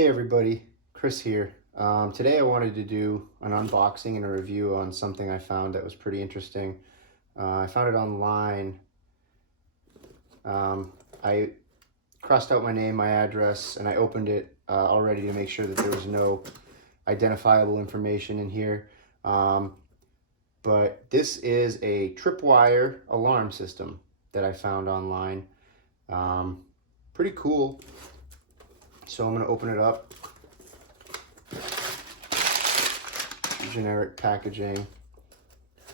Hey everybody, Chris here. Today I wanted to do an unboxing and a review on something I found that was pretty interesting. I found it online. I crossed out my name, my address, and I opened it already to make sure that there was no identifiable information in here. But this is a tripwire alarm system that I found online. Pretty cool. So I'm going to open it up. Generic packaging.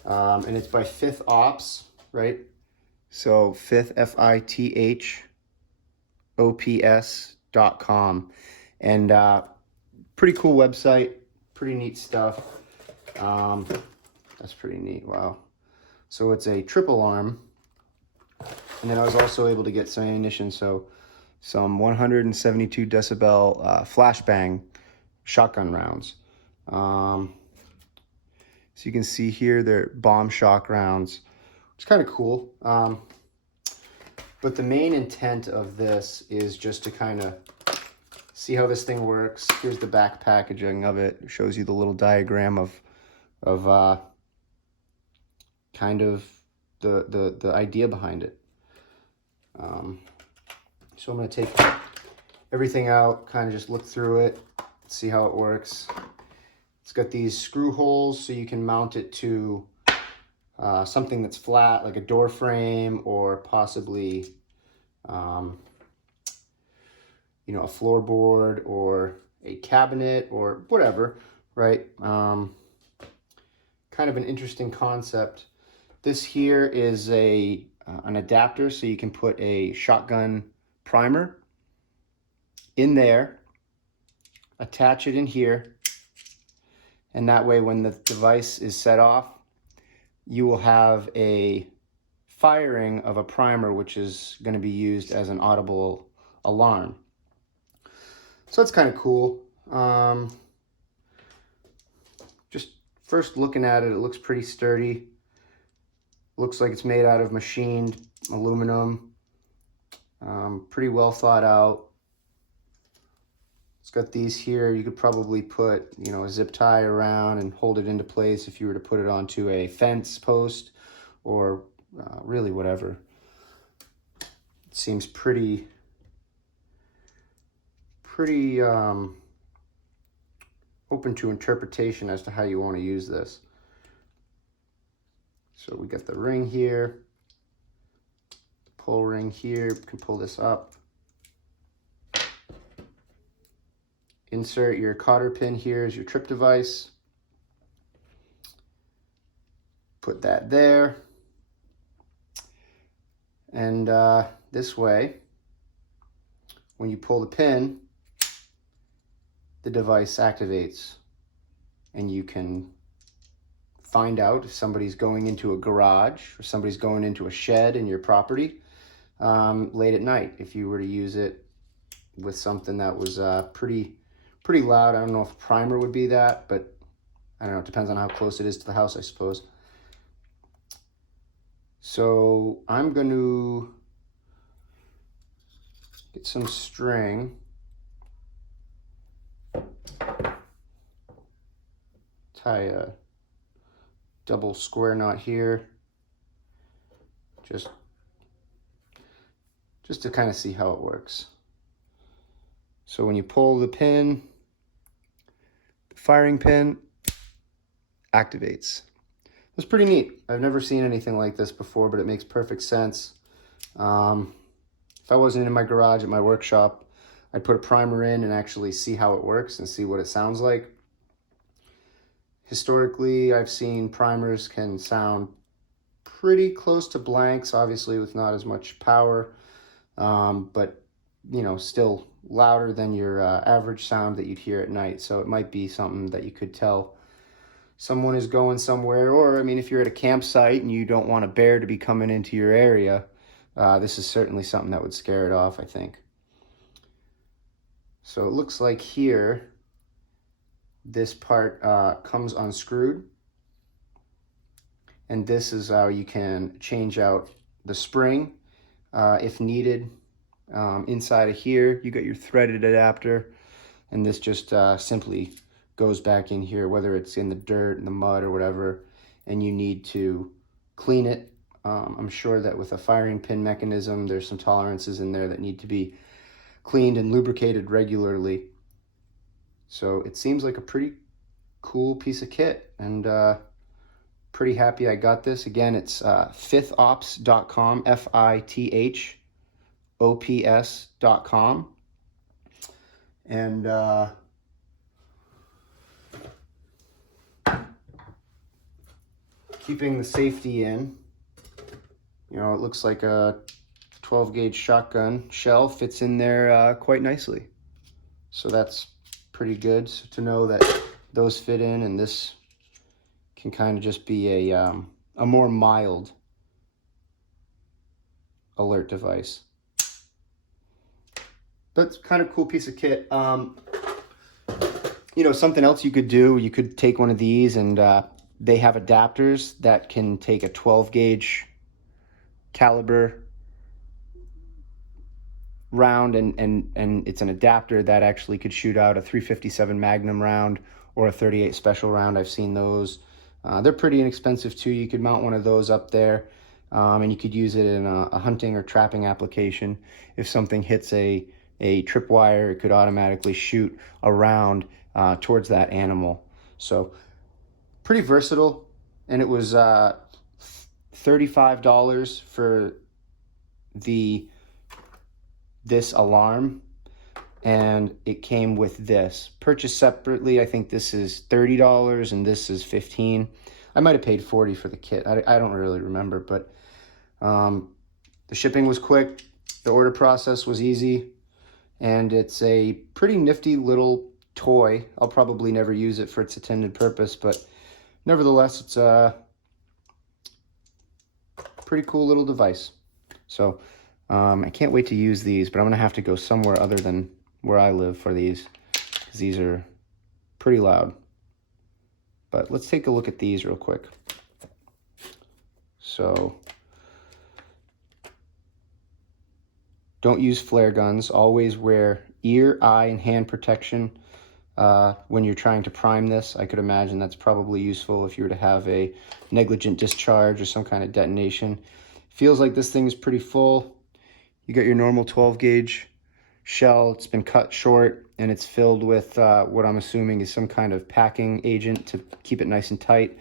And it's by Fifth Ops, right? So Fifth, FITHOPS.com. And pretty cool website, pretty neat stuff. That's pretty neat, wow. So it's a trip alarm. And then I was also able to get some ammunition, so some 172 decibel Flashbang shotgun rounds. So you can see here they're bomb shock rounds, which is kind of cool. But the main intent of this is just to kind of see how this thing works. Here's the back packaging of it. It shows you the little diagram of kind of the idea behind it. So I'm going to take everything out, kind of just look through it, see how it works. It's got these screw holes so you can mount it to something that's flat, like a door frame, or possibly, a floorboard or a cabinet or whatever, right? Kind of an interesting concept. This here is an adapter, so you can put a shotgun primer in there, attach it in here, and that way when the device is set off, you will have a firing of a primer which is going to be used as an audible alarm. So that's kind of cool. Just first looking at it, it looks pretty sturdy. Looks like it's made out of machined aluminum. Pretty well thought out. It's got these here. You could probably put, a zip tie around and hold it into place if you were to put it onto a fence post or really whatever. It seems pretty open to interpretation as to how you want to use this. So we got the ring here, pull ring here, you can pull this up. Insert your cotter pin here as your trip device. Put that there. And this way, when you pull the pin, the device activates. And you can find out if somebody's going into a garage or somebody's going into a shed in your property late at night. If you were to use it with something that was pretty loud. I don't know if a primer would be that, but I don't know. It depends on how close it is to the house, I suppose. So I'm going to get some string. Tie a double square knot here. Just to kind of see how it works. So when you pull the pin, firing pin activates. It's pretty neat. I've never seen anything like this before, but it makes perfect sense. If I wasn't in my garage at my workshop, I'd put a primer in and actually see how it works and see what it sounds like. Historically, I've seen primers can sound pretty close to blanks, obviously with not as much power, but still louder than your average sound that you'd hear at night. So it might be something that you could tell someone is going somewhere, or if you're at a campsite and you don't want a bear to be coming into your area, this is certainly something that would scare it off, I think. So it looks like here this part comes unscrewed, and this is how you can change out the spring if needed. Inside of here, you got your threaded adapter. and this just simply goes back in here, whether it's in the dirt, in the mud, or whatever, and you need to clean it. I'm sure that with a firing pin mechanism, there's some tolerances in there that need to be cleaned and lubricated regularly. So it seems like a pretty cool piece of kit, and pretty happy I got this. Again, it's fithops.com, fithops.com, and keeping the safety in, you know, it looks like a 12 gauge shotgun shell fits in there quite nicely. So that's pretty good, so to know that those fit in, and this can kind of just be a more mild alert device. But it's kind of cool piece of kit. You know, something else you could do, you could take one of these, and they have adapters that can take a 12 gauge caliber round, and it's an adapter that actually could shoot out a 357 Magnum round or a 38 Special round. I've seen those. They're pretty inexpensive too. You could mount one of those up there, and you could use it in a hunting or trapping application. If something hits a tripwire, it could automatically shoot a round towards that animal. So pretty versatile, and it was $35 for this alarm, and it came with this. Purchased separately, I think this is $30 and this is $15. I might have paid $40 for the kit. I don't really remember, but the shipping was quick, the order process was easy, and it's a pretty nifty little toy. I'll probably never use it for its intended purpose, but nevertheless, it's a pretty cool little device. So I can't wait to use these, but I'm gonna have to go somewhere other than where I live for these, because these are pretty loud. But let's take a look at these real quick. So don't use flare guns. Always wear ear, eye, and hand protection when you're trying to prime this. I could imagine that's probably useful if you were to have a negligent discharge or some kind of detonation. Feels like this thing is pretty full. You got your normal 12 gauge shell. It's been cut short, and it's filled with what I'm assuming is some kind of packing agent to keep it nice and tight,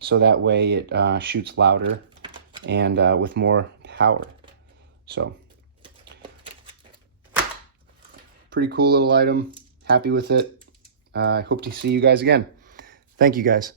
so that way it shoots louder and with more power. So pretty cool little item. Happy with it. I hope to see you guys again. Thank you, guys.